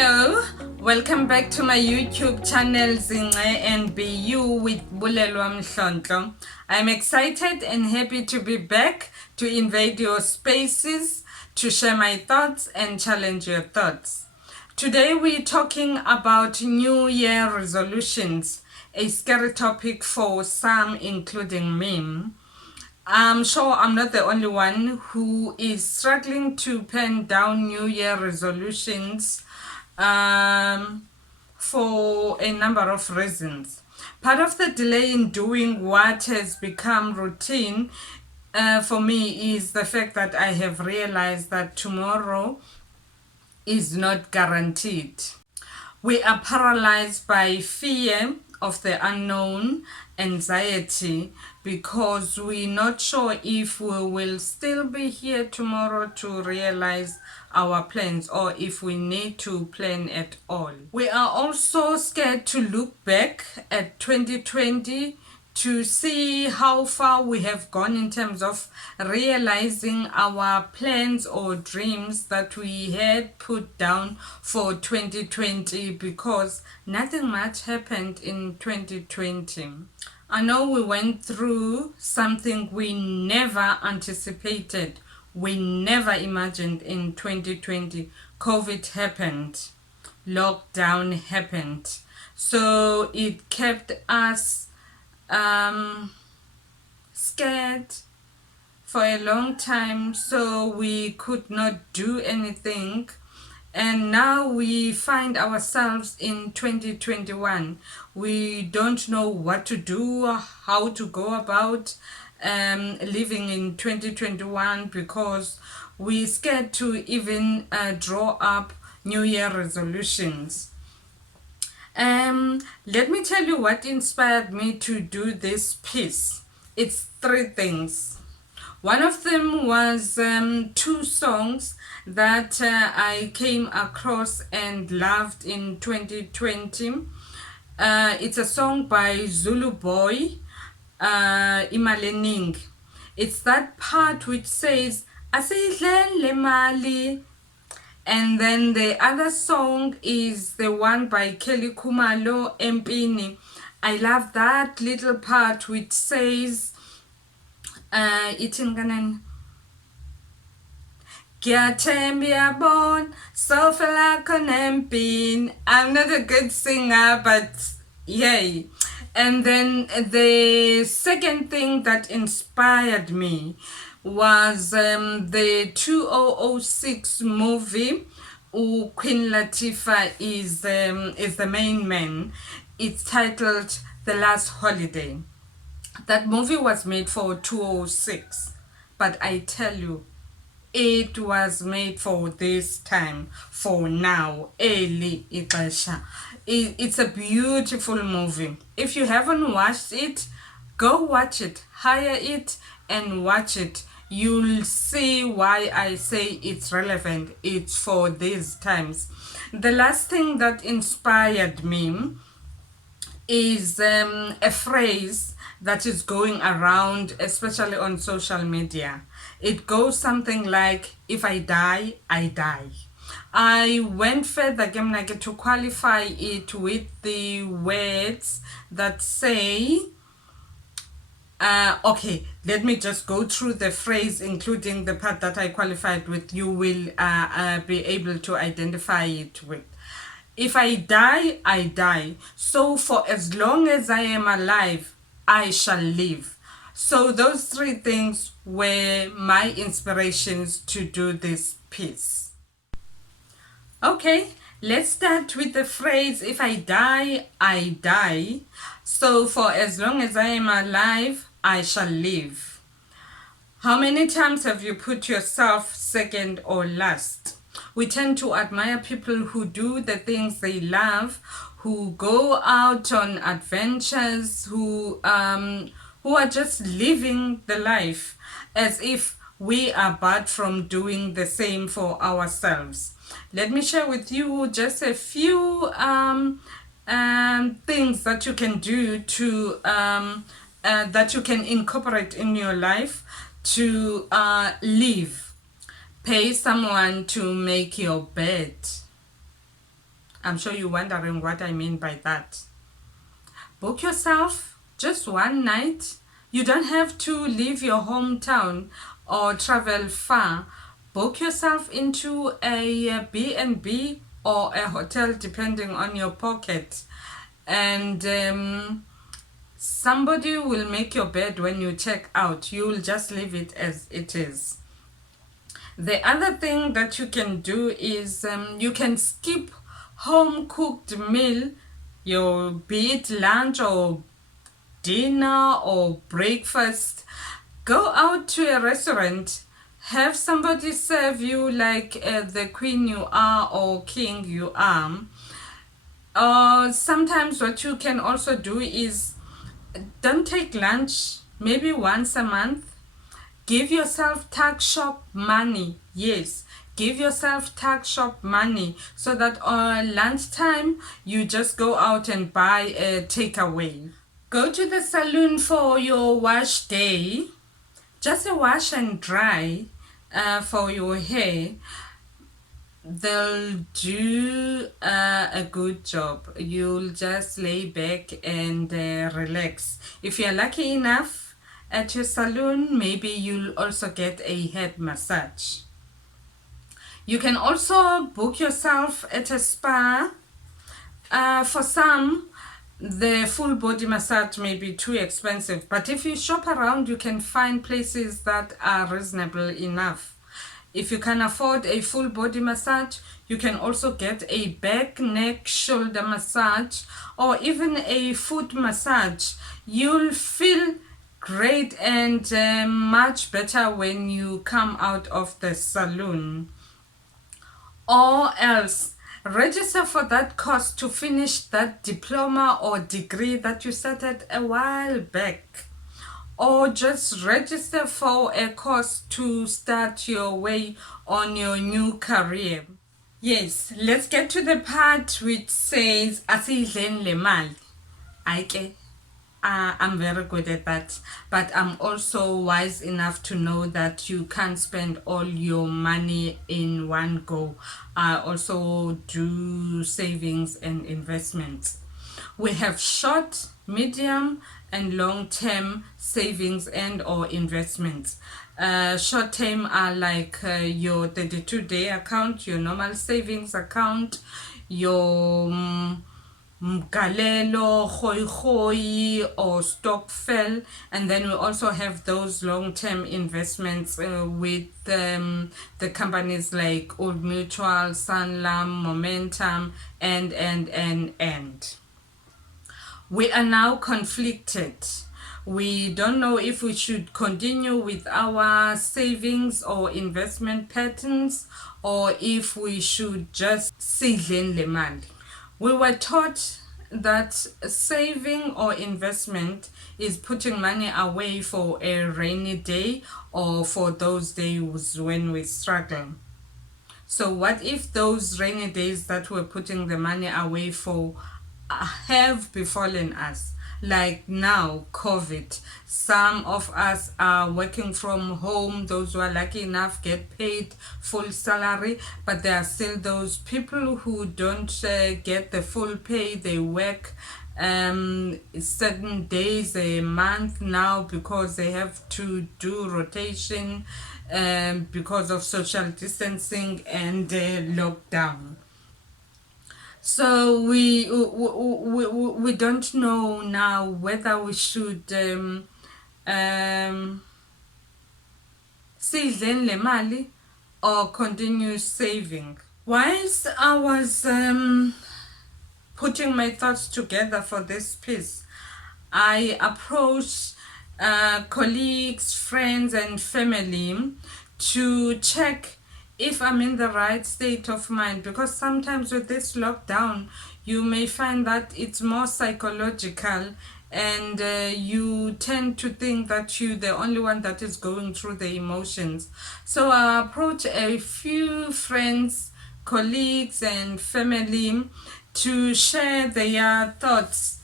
Hello, welcome back to my YouTube channel Zince and BU with Bulelwa Mhlonhlo. I'm excited and happy to be back to invade your spaces, to share my thoughts and challenge your thoughts. Today we're talking about New Year resolutions, a scary topic for some including me. I'm sure I'm not the only one who is struggling to pen down New Year resolutions for a number of reasons. Part of the delay in doing what has become routine for me is the fact that I have realized that tomorrow is not guaranteed. We are paralyzed by fear of the unknown, anxiety, because we're not sure if we will still be here tomorrow to realize our plans or if we need to plan at all. We are also scared to look back at 2020 to see how far we have gone in terms of realizing our plans or dreams that we had put down for 2020, because nothing much happened in 2020. I know we went through something we never anticipated, we never imagined in 2020. COVID happened, lockdown happened, so it kept us scared for a long time, so we could not do anything. And now we find ourselves in 2021. We don't know what to do, how to go about living in 2021, because we're scared to even draw up New Year resolutions. Let me tell you what inspired me to do this piece. It's three things. One of them was two songs that I came across and loved in 2020. It's a song by Zulu Boy, Imalening. It's that part which says, "Asidlele mali." And then the other song is the one by Kelly Kumalo, Empini. I love that little part which says, Itinganen. I'm not a good singer, but yay. And then the second thing that inspired me was the 2006 movie. Queen Latifah is the main man. It's titled The Last Holiday. That movie was made for 2006, but I tell you, it was made for this time, for now, early ixesha. It's a beautiful movie. If you haven't watched it, go watch it, hire it and watch it. You'll see why I say it's relevant. It's for these times. The last thing that inspired me is a phrase that is going around, especially on social media. It goes something like, if I die, I die. I went further to qualify it with the words that say, okay, let me just go through the phrase, including the part that I qualified with. You will be able to identify it with. If I die, I die. So for as long as I am alive, I shall live. So those three things were my inspirations to do this piece. Okay, let's start with the phrase, if I die, I die. So for as long as I am alive, I shall live. How many times have you put yourself second or last? We tend to admire people who do the things they love, who go out on adventures, who are just living the life, as if we are barred from doing the same for ourselves. Let me share with you just a few things that you can do to that you can incorporate in your life to live. Pay someone to make your bed. I'm sure you're wondering what I mean by that. Book yourself just one night. You don't have to leave your hometown or travel far. Book yourself into a B&B or a hotel depending on your pocket. And somebody will make your bed when you check out. You will just leave it as it is. The other thing that you can do is you can skip home cooked meal, your be it lunch or dinner or breakfast. Go out to a restaurant, have somebody serve you like the queen you are or king you are. Sometimes what you can also do is don't take lunch maybe once a month. Give yourself tax shop money. Yes, give yourself tax shop money so that on lunchtime you just go out and buy a takeaway. Go to the salon for your wash day. Just a wash and dry for your hair. They'll do a good job. You'll just lay back and relax. If you're lucky enough at your salon, maybe you'll also get a head massage. You can also book yourself at a spa. For some, the full body massage may be too expensive, but if you shop around, you can find places that are reasonable enough. If you can afford a full body massage, you can also get a back, neck, shoulder massage or even a foot massage. You'll feel great and much better when you come out of the salon. Or else, register for that course to finish that diploma or degree that you started a while back. Or just register for a course to start your way on your new career. Yes, let's get to the part which says asiyidleni le mali. Ayike. I'm very good at that, but I'm also wise enough to know that you can't spend all your money in one go. I also do savings and investments. We have short, medium, and long-term savings and or investments. Short term are like your 32-day account, your normal savings account, your Galelo, Khoi or Stokvel, and then we also have those long-term investments with the companies like Old Mutual, Sanlam, Momentum, and. We are now conflicted. We don't know if we should continue with our savings or investment patterns or if we should just sidleni le mali. We were taught that saving or investment is putting money away for a rainy day or for those days when we struggle. So what if those rainy days that we're putting the money away for have befallen us? Like now, COVID. Some of us are working from home. Those who are lucky enough get paid full salary, but there are still those people who don't get the full pay. They work certain days a month now because they have to do rotation because of social distancing and lockdown. So we don't know now whether we should sidleni le mali or continue saving. Whilst I was putting my thoughts together for this piece, I approached colleagues, friends, and family to check if I'm in the right state of mind, because sometimes with this lockdown you may find that it's more psychological and you tend to think that you're the only one that is going through the emotions. So I approached a few friends, colleagues, and family to share their thoughts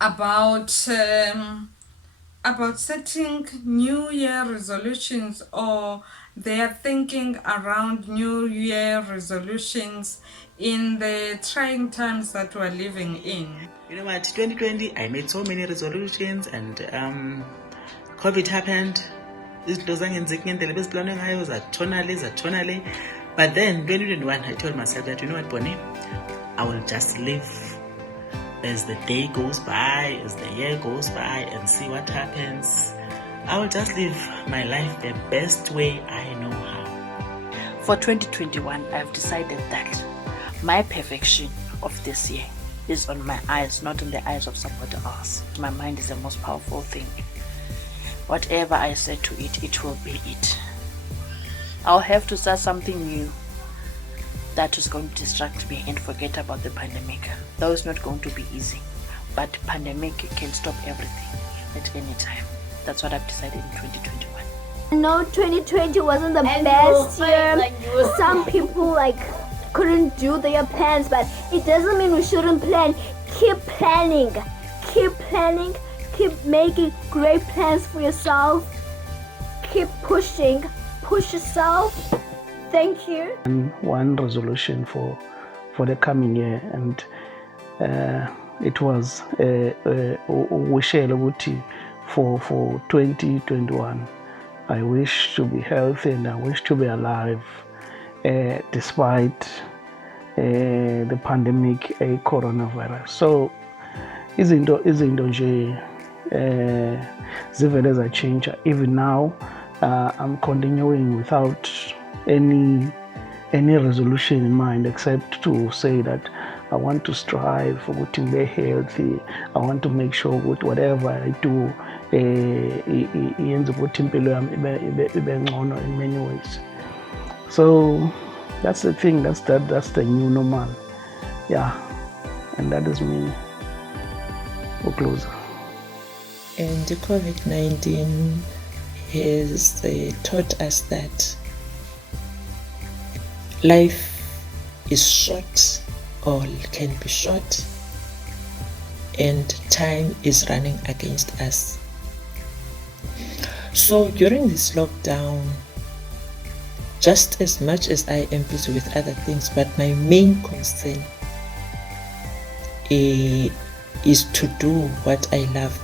about about setting New Year resolutions, or they are thinking around New Year resolutions in the trying times that we're living in. You know what, 2020, I made so many resolutions, and COVID happened. Izinto zangenzeki ngendlela beziplanwe ngayo, zatshona le. But then 2021, I told myself that, you know what, Bonnie, I will just live as the day goes by, as the year goes by, and see what happens. I will just live my life the best way I know how. For 2021, I've decided that my perfection of this year is on my eyes, not on the eyes of somebody else. My mind is the most powerful thing. Whatever I say to it, it will be it. I'll have to start something new that is going to distract me and forget about the pandemic. Though it's not going to be easy, but pandemic can stop everything at any time. That's what I've decided in 2021. No, 2020 wasn't the best year. Some people couldn't do their plans, but it doesn't mean we shouldn't plan. Keep planning. Keep making great plans for yourself. Keep pushing. Push yourself. Thank you. One resolution for the coming year, and it was wishing for 2021. I wish to be healthy and I wish to be alive despite the pandemic, coronavirus. So izinto nje zivele zachange. Even now I'm continuing without any resolution in mind, except to say that I want to strive for to be healthy. I want to make sure that whatever I do yenza ukuthi impilo yami ibe ngcono in many ways. So that's the thing. That's the new normal. Yeah, and that is me. We'll close. And the COVID-19 has taught us that life is short, or can be short, and time is running against us. So during this lockdown, just as much as I am busy with other things, but my main concern is to do what I love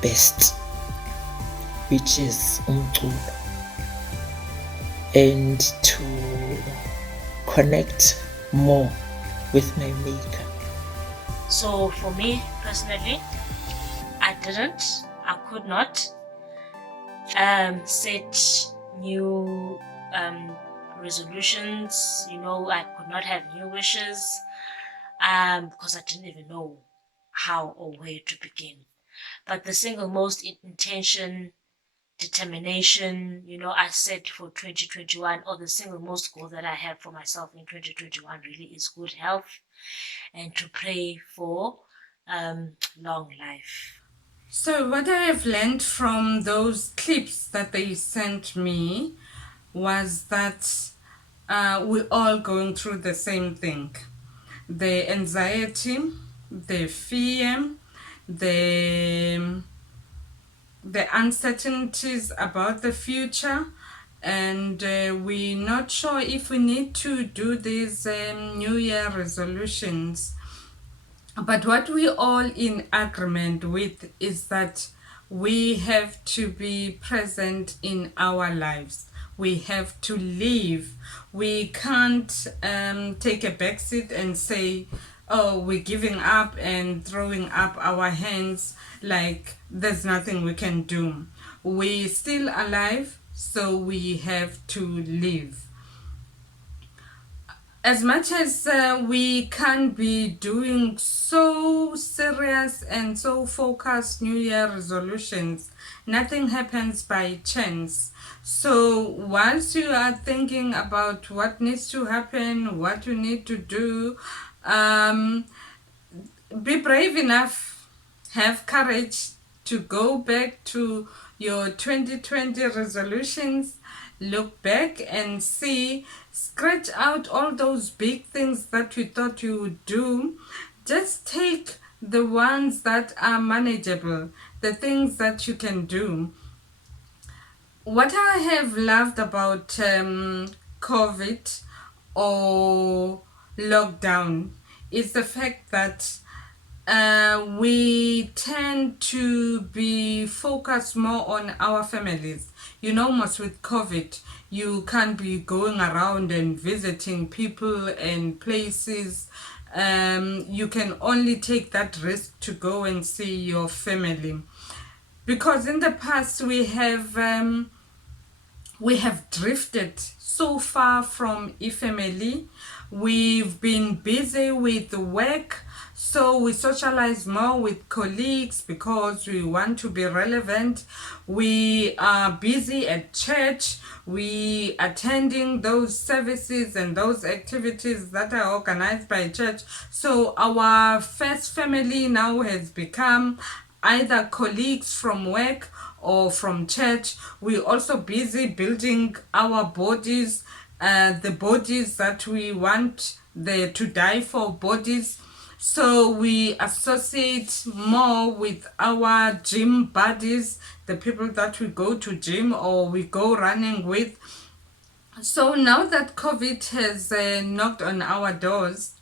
best, which is umculo, and to connect more with my maker. So for me personally, I could not set new resolutions. I could not have new wishes because I didn't even know how or where to begin. But the single most intention, determination, I set for 2021, or the single most goal that I have for myself in 2021 really is good health, and to pray for long life. So what I have learned from those clips that they sent me was that we're all going through the same thing. The anxiety, the fear, the uncertainties about the future, and we're not sure if we need to do these New Year resolutions. But what we all in agreement with is that we have to be present in our lives. We have to live. We can't take a backseat and say, oh, we're giving up and throwing up our hands like there's nothing we can do. We're still alive, so we have to live. As much as we can't be doing so serious and so focused New Year resolutions, nothing happens by chance. So once you are thinking about what needs to happen, what you need to do, be brave enough, have courage to go back to your 2020 resolutions, look back and see, scratch out all those big things that you thought you would do. Just take the ones that are manageable, the things that you can do. What I have loved about COVID or lockdown is the fact that we tend to be focused more on our families. Most with COVID, you can't be going around and visiting people and places. You can only take that risk to go and see your family. Because in the past we have drifted so far from family. We've been busy with work, so we socialize more with colleagues because we want to be relevant. We are busy at church. We attending those services and those activities that are organized by church. So our first family now has become either colleagues from work or from church. We're also busy building our bodies, the bodies that we want to die for bodies. So we associate more with our gym buddies, the people that we go to gym or we go running with. So now that COVID has knocked on our doors,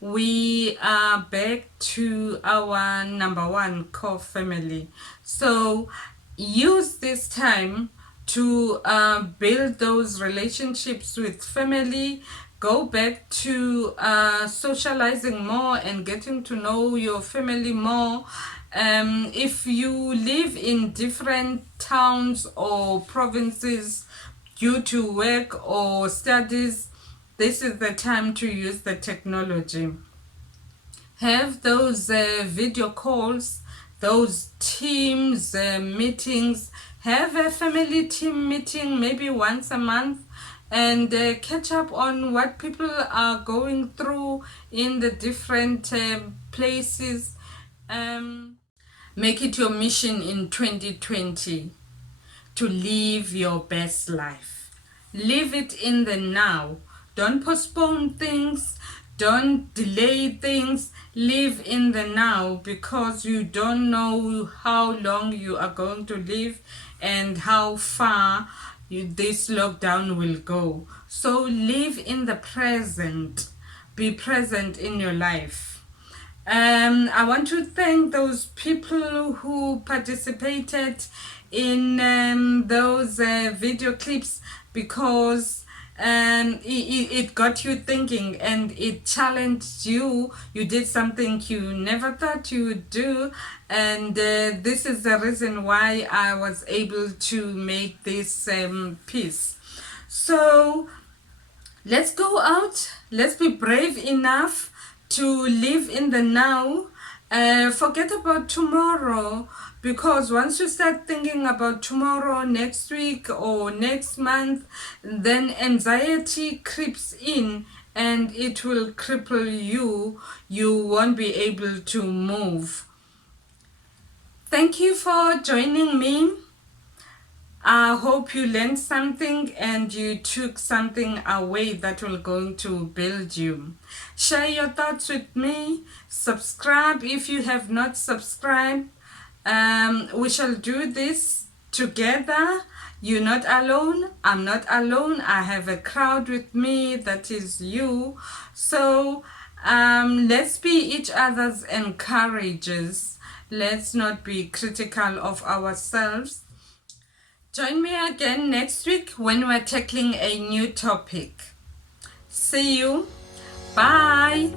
we are back to our number one core family. So use this time to build those relationships with family. Go back to socializing more and getting to know your family more. If you live in different towns or provinces due to work or studies, this is the time to use the technology. Have those video calls, those teams meetings. Have a family team meeting maybe once a month and catch up on what people are going through in the different places. Make it your mission in 2020 to live your best life. Live it in the now. Don't postpone things. Don't delay things. Live in the now, because you don't know how long you are going to live and how far this lockdown will go. So live in the present. Be present in your life. I want to thank those people who participated in those video clips, because it got you thinking and it challenged you. You did something you never thought you would do, and this is the reason why I was able to make this piece. So let's go out. Let's be brave enough to live in the now. Forget about tomorrow, because once you start thinking about tomorrow, next week or next month, then anxiety creeps in and it will cripple you. You won't be able to move. Thank you for joining me. I hope you learned something and you took something away that will going to build you. Share your thoughts with me. Subscribe if you have not subscribed. We shall do this together. You're not alone. I'm not alone. I have a crowd with me, that is you. So let's be each other's encouragers. Let's not be critical of ourselves. Join me again next week when we're tackling a new topic. See you. Bye.